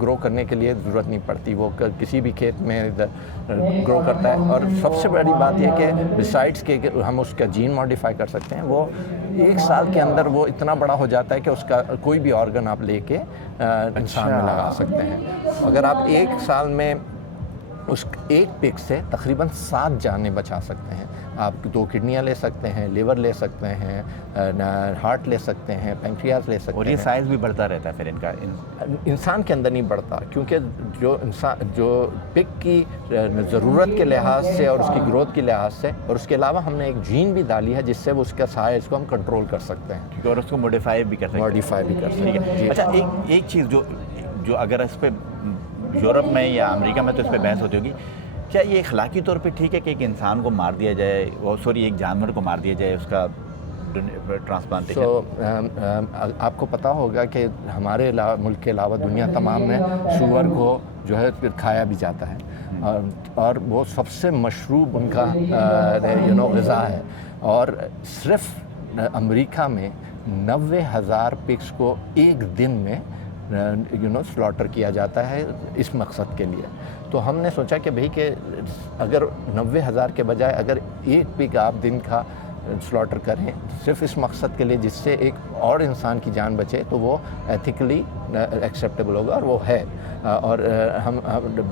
گرو کرنے کے لیے ضرورت نہیں پڑتی، وہ کسی بھی کھیت میں گرو کرتا ہے. اور سب سے بڑی بات یہ کہ بسائڈس کہ ہم اس کا جین ماڈیفائی کر سکتے ہیں، وہ 1 سال کے اندر وہ اتنا بڑا ہو جاتا ہے کہ اس کا کوئی بھی آرگن آپ لے کے انسان میں لگا سکتے ہیں. اگر آپ 1 سال میں اس ایک پک سے تقریباً 7 جانیں بچا سکتے ہیں. آپ 2 کڈنیاں لے سکتے ہیں، لیور لے سکتے ہیں، ہارٹ لے سکتے ہیں، پینکریاز لے سکتے ہیں. اور یہ سائز بھی بڑھتا رہتا ہے پھر ان کا انسان کے اندر نہیں بڑھتا، کیونکہ جو پک کی ضرورت کے لحاظ سے اور اس کی گروتھ کے لحاظ سے، اور اس کے علاوہ ہم نے ایک جین بھی ڈالی ہے جس سے وہ اس کا سائز کو ہم کنٹرول کر سکتے ہیں، اور اس کو موڈیفائی بھی کر سکتے ہیں. اچھا ایک چیز جو اگر اس پہ یورپ میں یا امریکہ میں تو اس پہ بحث ہوتی ہوگی، کیا یہ اخلاقی طور پہ ٹھیک ہے کہ ایک انسان کو مار دیا جائے، ایک جانور کو مار دیا جائے اس کا ٹرانسپلانٹیشن؟ آپ کو پتہ ہوگا کہ ہمارے ملک کے علاوہ دنیا تمام میں سور کو جو ہے کھایا بھی جاتا ہے، اور وہ سب سے مشروب ان کا غذا ہے. اور صرف امریکہ میں 90,000 پگس کو ایک دن میں سلاٹر کیا جاتا ہے اس مقصد کے لیے. تو ہم نے سوچا کہ بھئی کہ اگر 90,000 کے بجائے اگر ایک پگ آپ دن کا سلاٹر کریں صرف اس مقصد کے لیے جس سے ایک اور انسان کی جان بچے، تو وہ ایتھیکلی ایکسیپٹیبل ہوگا، اور وہ ہے. اور ہم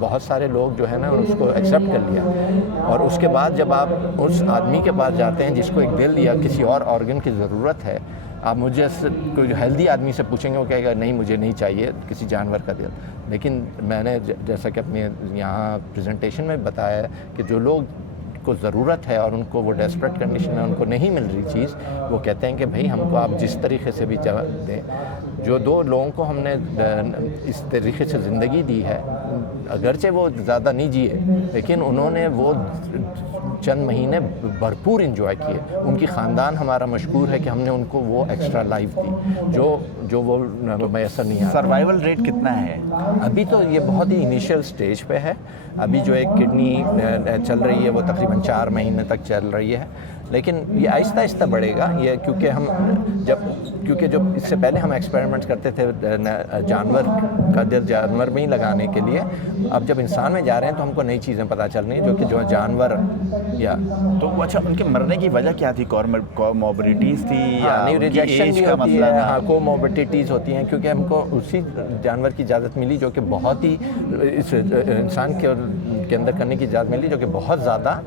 بہت سارے لوگ جو ہے نا اس کو ایکسیپٹ کر لیا. اور اس کے بعد جب آپ اس آدمی کے پاس جاتے ہیں جس کو ایک دل یا کسی اور آرگن کی ضرورت ہے، آپ مجھے کوئی ہیلدی آدمی سے پوچھیں گے، وہ کہے گا نہیں مجھے نہیں چاہیے کسی جانور کا دل. لیکن میں نے جیسا کہ اپنے یہاں پریزنٹیشن میں بتایا ہے کہ جو لوگ کو ضرورت ہے اور ان کو وہ ڈیسپریٹ کنڈیشن میں ان کو نہیں مل رہی چیز، وہ کہتے ہیں کہ بھئی ہم کو آپ جس طریقے سے بھی دیں. جو 2 لوگوں کو ہم نے اس طریقے سے زندگی دی ہے، اگرچہ وہ زیادہ نہیں جیے لیکن انہوں نے وہ چند مہینے بھرپور انجوائے کیے. ان کی خاندان ہمارا مشکور ہے کہ ہم نے ان کو وہ ایکسٹرا لائف دی جو وہ میسر نہیں آتا. سروائیول ریٹ کتنا ہے ابھی؟ تو یہ بہت ہی انیشیل سٹیج پہ ہے. ابھی جو ایک کڈنی چل رہی ہے وہ تقریباً 4 مہینے تک چل رہی ہے، لیکن یہ آہستہ آہستہ بڑھے گا. یہ کیونکہ جب اس سے پہلے ہم ایکسپیریمنٹس کرتے تھے جانور کا دل جانور میں ہی لگانے کے لیے، اب جب انسان میں جا رہے ہیں تو ہم کو نئی چیزیں پتہ چل رہی ہیں جو جانور یا تو اچھا ان کے مرنے کی وجہ کیا تھی؟ کوموربیڈیٹیز تھی یا نہیں ریجیکشن بھی ہوتی ہے؟ ہاں کوموربیڈیٹیز ہوتی ہیں، کیونکہ ہم کو اسی جانور کی اجازت ملی جو کہ بہت ہی اس انسان کے اندر کرنے کی اجازت ملی جو کہ بہت زیادہ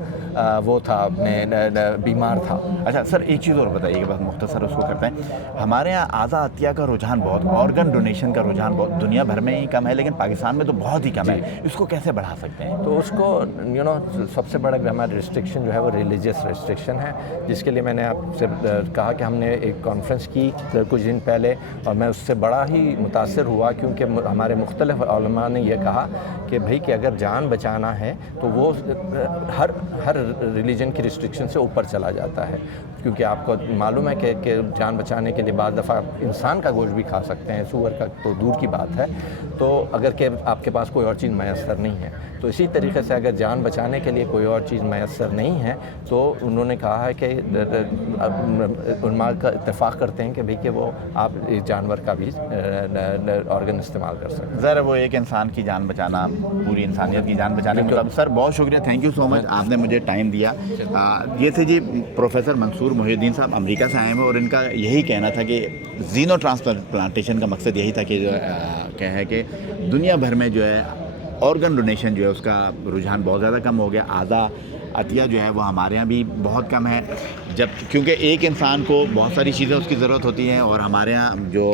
وہ تھا اپنے بیمار تھا. اچھا سر ایک چیز اور بتائیے کہ بس مختصر اس کو کرتے ہیں. ہمارے یہاں اعضا عطیہ کا رجحان بہت، آرگن ڈونیشن کا رجحان بہت دنیا بھر میں ہی کم ہے لیکن پاکستان میں تو بہت ہی کم ہے. اس کو کیسے بڑھا سکتے ہیں؟ تو اس کو سب سے بڑا ہمارا ریسٹرکشن جو ہے وہ ریلیجیس ریسٹرکشن ہے، جس کے لیے میں نے آپ سے کہا کہ ہم نے ایک کانفرنس کی کچھ دن پہلے، اور میں اس سے بڑا ہی متاثر ہوا کیونکہ ہمارے مختلف علماء نے یہ کہا کہ بھئی کہ اگر جان بچانا ہے تو وہ ہر ریلیجن کی ریسٹرکشن سے اوپر چلا جاتا ہے. کیونکہ آپ کو معلوم ہے کہ جان بچانے کے لیے بعض دفعہ انسان کا گوشت بھی کھا سکتے ہیں، سور کا تو دور کی بات ہے. تو اگر کہ آپ کے پاس کوئی اور چیز میسر نہیں ہے، تو اسی طریقے سے اگر جان بچانے کے لیے کوئی اور چیز میسر نہیں ہے تو انہوں نے کہا ہے کہ علماء کا اتفاق کرتے ہیں کہ بھئی کہ وہ آپ جانور کا بھی آرگن استعمال کر سکتے ہیں. ذرا وہ ایک انسان کی جان بچانا پوری انسانیت کی جان بچانے میں. سر بہت شکریہ، تھینک یو سو مچ، آپ نے مجھے ٹائم دیا. یہ تھے جی پروفیسر منصور محی الدین صاحب، امریکہ سے آئے ہوئے، اور ان کا یہی کہنا تھا کہ زینو ٹرانسپلانٹیشن کا مقصد یہی تھا کہ جو کیا ہے کہ دنیا بھر میں جو ہے آرگن ڈونیشن جو ہے اس کا رجحان بہت زیادہ کم ہو گیا. اعضا عطیہ جو ہے وہ ہمارے یہاں بھی بہت کم ہے، جب کیونکہ ایک انسان کو بہت ساری چیزیں اس کی ضرورت ہوتی ہیں، اور ہمارے ہاں جو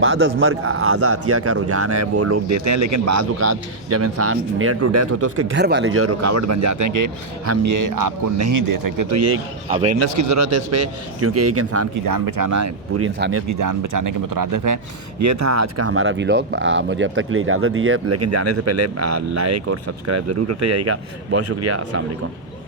بعد از مرگ اعضا عطیہ کا رجحان ہے وہ لوگ دیتے ہیں، لیکن بعض اوقات جب انسان نیئر ٹو ڈیتھ ہوتا ہے اس کے گھر والے جو ہے رکاوٹ بن جاتے ہیں کہ ہم یہ آپ کو نہیں دے سکتے. تو یہ ایک اویئرنیس کی ضرورت ہے اس پہ، کیونکہ ایک انسان کی جان بچانا پوری انسانیت کی جان بچانے کے مترادف ہے. یہ تھا آج کا ہمارا ولاگ. مجھے اب تک کے لیے اجازت دی ہے، لیکن جانے سے پہلے لائک اور سبسکرائب ضرور کرتے جائیے گا. بہت شکریہ، السلام علیکم.